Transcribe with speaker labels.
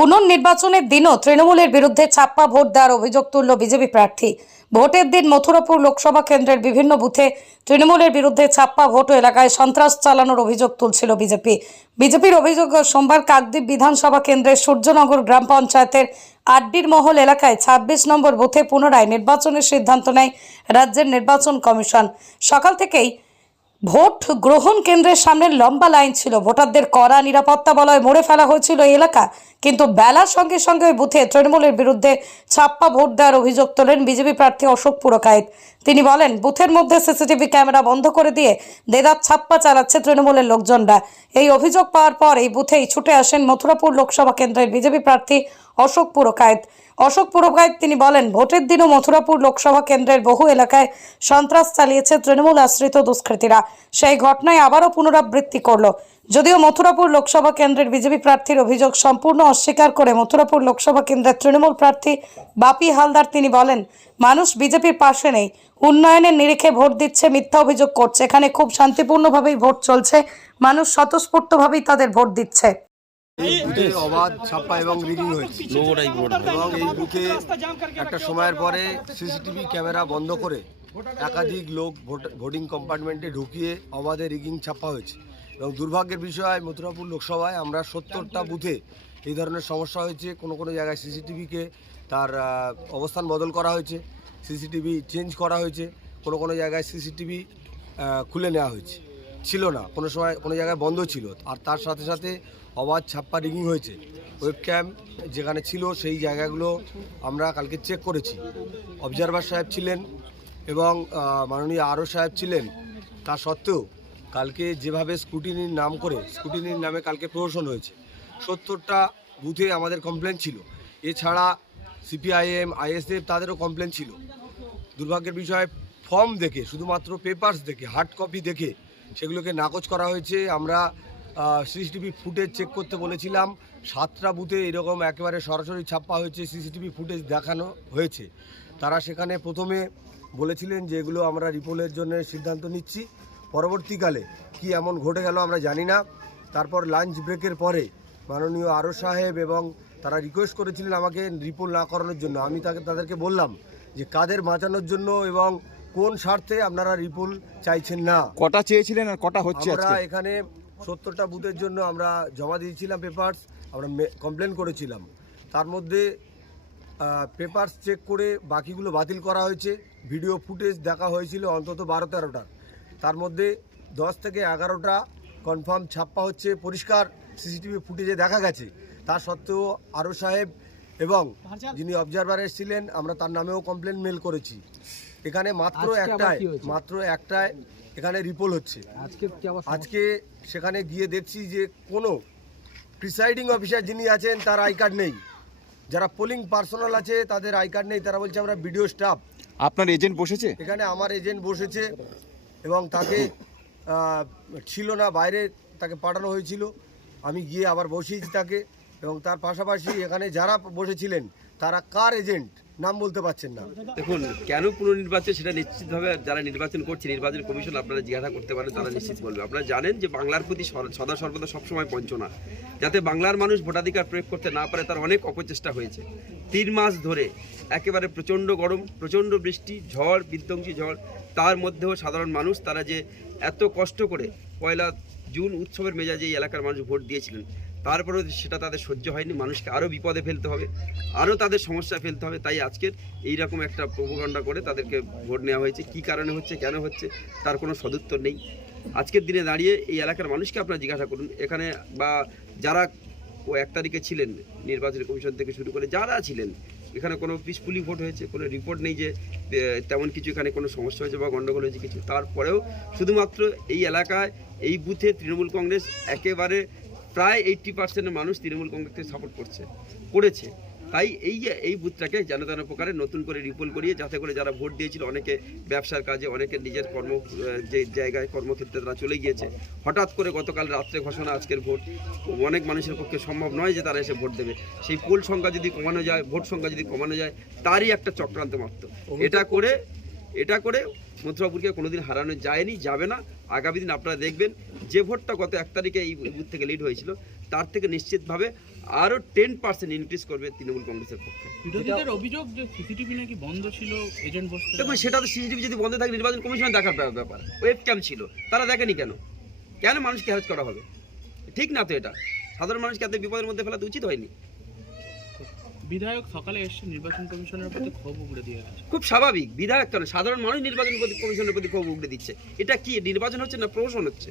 Speaker 1: পুনর্নির্বাচনের দিনও তৃণমূলের বিরুদ্ধে ছাপ্পা ভোট দেওয়ার অভিযোগ তুলল বিজেপি প্রার্থী। ভোটের দিন মথুরাপুর লোকসভা কেন্দ্রের বিভিন্ন বুথে তৃণমূলের বিরুদ্ধে ছাপ্পা ভোট এলাকায় সন্ত্রাস চালানোর অভিযোগ তুলছিল বিজেপি। বিজেপির অভিযোগ, সোমবার কাকদ্বীপ বিধানসভা কেন্দ্রের সূর্যনগর গ্রাম পঞ্চায়েতের আড্ডির মহল এলাকায় ২৬ নম্বর বুথে পুনরায় নির্বাচনের সিদ্ধান্ত নেয় রাজ্যের নির্বাচন কমিশন। সকাল থেকেই ভোট গ্রহণ কেন্দ্রের সামনে লম্বা লাইন ছিল। ভোটারদের কড়া নিরাপত্তা বলয় মোড়ে ফেলা হয়েছিল এলাকা। কিন্তু বেলার সঙ্গে সঙ্গে ওই বুথে তৃণমূলের বিরুদ্ধে ছাপ্পা ভোট দেওয়ার অভিযোগ তোলেন বিজেপি প্রার্থী অশোক পুরকায়েত। তিনি বলেন, বুথের মধ্যে সিসিটিভি ক্যামেরা বন্ধ করে দিয়ে দেদার ছাপ্পা চালাচ্ছে তৃণমূলের লোকজনরা। এই অভিযোগ পাওয়ার পর এই বুথেই ছুটে আসেন মথুরাপুর লোকসভা কেন্দ্রের বিজেপি প্রার্থী অশোক পুরকায়েত। অশোক পুরকায়েত, তিনি বলেন, ভোটের দিনও মথুরাপুর লোকসভা কেন্দ্রের বহু এলাকায় সন্ত্রাস চালিয়েছে তৃণমূল আশ্রিত দুষ্কৃতীরা। সেই ঘটনায় আবারও পুনরাবৃত্তি করল। যদিও মথুরাপুর লোকসভা কেন্দ্রের বিজেপি প্রার্থীর অভিযোগ সম্পূর্ণ অস্বীকার করে মথুরাপুর লোকসভা কেন্দ্রের তৃণমূল প্রার্থী বাপি হালদার, তিনি বলেন, মানুষ বিজেপির পাশে নেই। উন্নয়নের নিরিখে ভোট দিচ্ছে, মিথ্যা অভিযোগ করছে। এখানে খুব শান্তিপূর্ণভাবেই ভোট চলছে। মানুষ স্বতঃস্ফূর্তভাবেই তাদের ভোট দিচ্ছে।
Speaker 2: এই বুথে অবাধ ছাপ্পা এবং রিগিং হয়েছে। এবং এই বুথে একটা সময়ের পরে সিসিটিভি ক্যামেরা বন্ধ করে একাধিক লোক ভোট- ভোটিং কম্পার্টমেন্টে ঢুকিয়ে অবাধে রিগিং ছাপ্পা হয়েছে। এবং দুর্ভাগ্যের বিষয় মথুরাপুর লোকসভায় আমরা সত্তরটা বুথে এই ধরনের সমস্যা হয়েছে। কোনো কোনো জায়গায় সিসিটিভিকে তার অবস্থান বদল করা হয়েছে। সিসিটিভি চেঞ্জ করা হয়েছে। কোনো কোনো জায়গায় সিসিটিভি খুলে নেওয়া হয়েছে। ছিল না। কোনো সময় কোনো জায়গায় বন্ধ ছিল। আর তার সাথে সাথে অবাধ ছাপ্পা রিগিং হয়েছে। ওয়েব ক্যাম যেখানে ছিল সেই জায়গাগুলো আমরা কালকে চেক করেছি। অবজারভার সাহেব ছিলেন এবং মাননীয় আরও সাহেব ছিলেন। তা সত্ত্বেও কালকে যেভাবে স্কুটিনির নাম করে স্কুটিনির নামে কালকে প্রহসন হয়েছে। সত্তরটা বুথে আমাদের কমপ্লেন ছিল। এছাড়া সিপিআইএম আইএসএফ তাদেরও কমপ্লেন ছিল। দুর্ভাগ্যের বিষয়ে ফর্ম দেখে, শুধুমাত্র পেপার্স দেখে হার্ড কপি দেখে সেগুলোকে নাকচ করা হয়েছে। আমরা সিসিটিভি ফুটেজ চেক করতে বলেছিলাম। সাতটা বুথে এরকম একেবারে সরাসরি ছাপ্পা হয়েছে, সিসিটিভি ফুটেজ দেখানো হয়েছে। তারা সেখানে প্রথমে বলেছিলেন যে এগুলো আমরা রিপোর্টের জন্য সিদ্ধান্ত নিচ্ছি। পরবর্তীকালে কি এমন ঘটে গেল আমরা জানি না। তারপর লাঞ্চ ব্রেকের পরে মাননীয় আরও সাহেব এবং তারা রিকোয়েস্ট করেছিলেন আমাকে রিপোর্ট না করানোর জন্য। আমি তাকে, তাদেরকে বললাম যে কাদের বাঁচানোর জন্য এবং কোন স্বার্থে আপনারা রিপোর্ট চাইছেন না?
Speaker 3: কটা চেয়েছিলেন আর কটা হচ্ছে
Speaker 2: আমরা এখানে সত্তরটা বুথের জন্য আমরা জমা দিয়েছিলাম পেপার্স আমরা কমপ্লেন করেছিলাম। তার মধ্যে পেপার্স চেক করে বাকিগুলো বাতিল করা হয়েছে। ভিডিও ফুটেজ দেখা হয়েছিল অন্তত বারো তেরোটা। তার মধ্যে দশ থেকে এগারোটা কনফার্ম ছাপ্পা হচ্ছে পরিষ্কার সিসিটিভি ফুটেজে দেখা গেছে। তা সত্ত্বেও আরও সাহেব এবং যিনি অবজারভার এসেছিলেন আমরা তার নামেও কমপ্লেন মেল করেছি। এখানে মাত্র একটাই মাত্র একটাই এখানে রিপোল হচ্ছে। আজকে সেখানে গিয়ে দেখছি যে কোনো প্রিসাইডিং অফিসার যিনি আছেন তার আই কার্ড নেই। যারা পোলিং পার্সোনাল আছে তাদের আই কার্ড নেই। তারা বলছে আমরা ভিডিও স্টাফ।
Speaker 3: আপনার এজেন্ট বসেছে?
Speaker 2: এখানে আমার এজেন্ট বসেছে এবং তাকে ছিল না বাইরে তাকে পাঠানো হয়েছিল। আমি গিয়ে আবার বসিয়েছি তাকে এবং তার পাশাপাশি এখানে যারা বসেছিলেন তারা কার এজেন্ট? নাম বলতে পারছেন না।
Speaker 4: দেখুন, কেন পুনর্নির্বাচন, সেটা নিশ্চিতভাবে যারা নির্বাচন করছে, নির্বাচন কমিশন আপনারা জিজ্ঞাসা করতে পারেন, তারা নিশ্চিত বলবে। আপনারা জানেন যে বাংলার প্রতি সদা সর্বদা সবসময় বঞ্চনা। যাতে বাংলার মানুষ ভোটাধিকার প্রয়োগ করতে না পারে, তার অনেক অপচেষ্টা হয়েছে। তিন মাস ধরে একেবারে প্রচণ্ড গরম, প্রচণ্ড বৃষ্টি, ঝড়, বিধ্বংসী ঝড়, তার মধ্যেও সাধারণ মানুষ, তারা যে এত কষ্ট করে পয়লা জুন উৎসবের মেজাজে এই এলাকার মানুষ ভোট দিয়েছিলেন তারপরেও সেটা তাদের সহ্য হয়নি। মানুষকে আরও বিপদে ফেলতে হবে, আরও তাদের সমস্যা ফেলতে হবে। তাই আজকের এইরকম একটা প্রভুগণ্ডা করে তাদেরকে ভোট নেওয়া হয়েছে। কী কারণে হচ্ছে, কেন হচ্ছে, তার কোনো সদুত্তর নেই। আজকের দিনে দাঁড়িয়ে এই এলাকার মানুষকে আপনারা জিজ্ঞাসা করুন। এখানে বা যারা ও এক তারিখে ছিলেন নির্বাচন কমিশন থেকে শুরু করে যারা ছিলেন, এখানে কোনো পিসফুলি ভোট হয়েছে, কোনো রিপোর্ট নেই যে তেমন কিছু এখানে কোনো সমস্যা হয়েছে বা গণ্ডগোল হয়েছে কিছু। তারপরেও শুধুমাত্র এই এলাকায়, এই বুথে তৃণমূল কংগ্রেস একেবারে প্রায় এইট্টি পার্সেন্টের মানুষ তৃণমূল কংগ্রেসকে সাপোর্ট করছে করেছে। তাই এই যে এই বুথটাকে যেন তেন প্রকারে নতুন করে রিপোল করিয়ে যাতে করে যারা ভোট দিয়েছিল অনেকে ব্যবসার কাজে অনেকে নিজের কর্ম যে জায়গায় কর্মক্ষেত্রে তারা চলে গিয়েছে। হঠাৎ করে গতকাল রাত্রে ঘোষণা আজকের ভোট অনেক মানুষের পক্ষে সম্ভব নয় যে তারা এসে ভোট দেবে। সেই পোল সংখ্যা যদি কমানো যায় ভোট সংখ্যা যদি কমানো যায় তারই একটা চক্রান্ত মাত্র। এটা করে এটা করে মথুরাপুরকে কোনোদিন হারানো যায়নি যাবে না। আগামী দিন আপনারা দেখবেন যে ভোটটা গত এক তারিখে এই বুথ থেকে লিড হয়েছিল তার থেকে নিশ্চিতভাবে আরও টেন পার্সেন্ট ইনক্রিজ করবে তৃণমূল কংগ্রেসের পক্ষে।
Speaker 5: অভিযোগ যে সিসিটিভি নাকি বন্ধ ছিল এজেন্ট
Speaker 4: দেখুন সেটা তো সিসিটিভি যদি বন্ধ থাকে নির্বাচন কমিশনের দেখার ব্যাপার- ওয়েব ক্যাম ছিল তারা দেখেনি কেন? কেন মানুষকে হ্যারাস করা হবে? ঠিক না তো এটা। সাধারণ মানুষকে এত বিপদের মধ্যে ফেলা উচিত হয়নি।
Speaker 5: বিধায়ক সকালে এসে নির্বাচন কমিশনের প্রতি ক্ষোভ উগড়ে দিয়ে
Speaker 4: খুব স্বাভাবিক, বিধায়ক কেন সাধারণ মানুষ নির্বাচন কমিশনের প্রতি ক্ষোভ উগড়ে দিচ্ছে। এটা কি, নির্বাচন হচ্ছে না প্রশ্ন হচ্ছে?